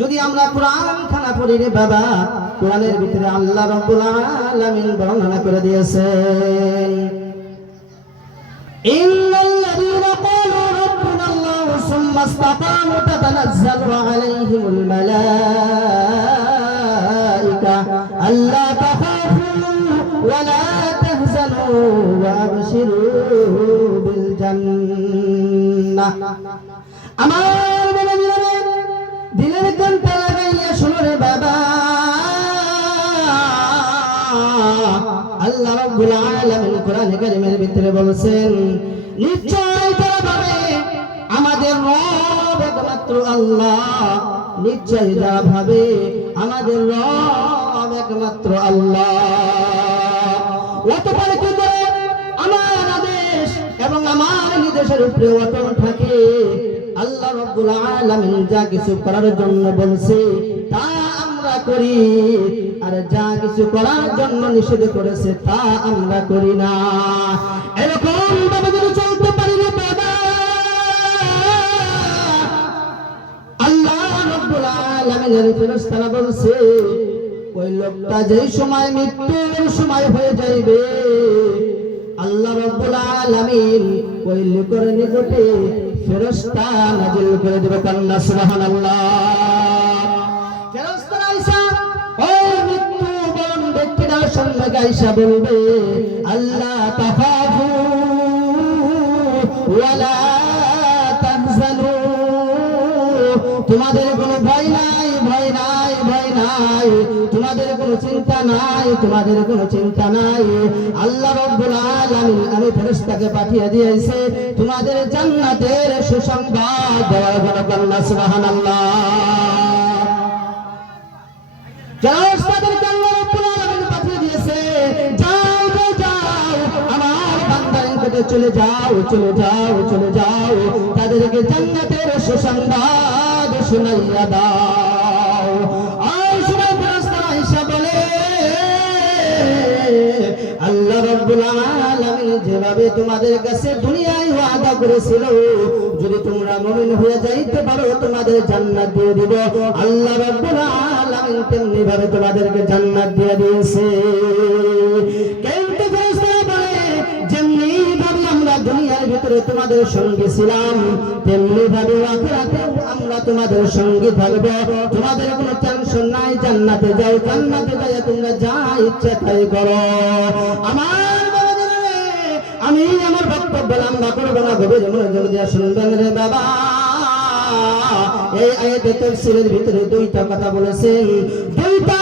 যদি আমরা কোরআন খানা পড়ি রে বাবা, কোরআনের ভিতরে আল্লাহ রাব্বুল আলামিন বর্ণনা করে দিয়েছেন, ইন্নাল্লাযীনা ক্বালু রাব্বুনাল্লাহু সুম্মা ইসতাকামু তাতানাজ্জালু আলাইহিমুল মালায়েকা আল্লা তাখাফু ওয়া লা তাহজানু ওয়া আবশিরু বিল জান্নাহ। আমার দিলের কানটা লাগাইয়া শোনো রে বাবা, আল্লাহ রাব্বুল আলামিন কোরআনে কারীমের ভিতরে বলেছেন, নিশ্চয় তারা ভাবে আমাদের রব একমাত্র আল্লাহ, নিশ্চয় তারা ভাবে আমাদের রব একমাত্র আল্লাহ। অতঃপর কি করে আমার আদেশ এবং আমার নির্দেশের উপরে অটল থাকে। আল্লাহ রাব্বুল আলামিন যা কিছু করার জন্য বলছে তা আমরা করি, আর যা কিছু করার জন্য নিষেধ করেছে তা আমরা করি না। এরকম ভাবে যদি চলতে পারি না বাবা, আল্লাহ রাব্বুল আলামিনের ফেরেশতারা বলছে, ওই লোকটা যেই সময় মৃত্যুর সময় হয়ে যাইবে, আল্লাহ রাব্বুল আলামিন ওই লোকের নিকটে ফেরেশতা নাযিল করে দেবে। কান্না সুবহানাল্লাহ। ফেরেশতারা আইসা ওই মৃত্যু বরণ ব্যক্তিটার সামনে আইসা বলবে, আল্লাহ তাখাফু ওয়া লা তাহজানু, তোমাদের কোনো ভয় নাই, ভয় নাই, ভয় নাই, তোমাদের কোনো চিন্তা নাই, তোমাদের কোনো চিন্তা নাই। আল্লাহ রাব্বুল আলামিন আমি ফেরেশতাকে পাঠিয়ে দিয়েছে তোমাদের জান্নাতের সুসংবাদ দেওয়ার জন্য। কান্না সুবহানাল্লাহ। ফেরেশতাদেরকে আল্লাহ রাব্বুল আলামিন পাঠিয়ে দিয়েছে, যাও গো যাও, আমার বান্দার নিকটে চলে যাও, চলে যাও, চলে যাও, তাদেরকে জান্নাতের সুসংবাদ শুনাইয়া দাও। আল্লাহ রাব্বুল আলামিন যেভাবে তোমাদের কাছে দুনিয়ায় ওয়াদা করেছিল, যদি তোমরা মুমিন হয়ে যাইতে পারো তোমাদের জান্নাত দিয়ে দিব, আল্লাহ রাব্বুল আলামিন তেমনি ভাবে তোমাদেরকে জান্নাত দিয়ে দিয়েছে। কিন্তু ফেরেশতারা বলে, যেমনি ভাবে আমরা দুনিয়ার ভিতরে তোমাদের সঙ্গে ছিলাম, তেমনি ভাবে আখিরাতেও আমরা তোমাদের সঙ্গে থাকবো, তোমাদের কোনো টেনশন নাই, জান্নাতে যাও, জান্নাতে যাও, তোমরা যা ইচ্ছা তাই করো। আমার আমি আমার বক্তব্য লম্বা করবো না, গভীর মনোযোগ দিয়ে শুনবেন রে বাবা। এই আয়াতে তাফসীরের ভিতরে দুইটা কথা বলেছেন, দুইটা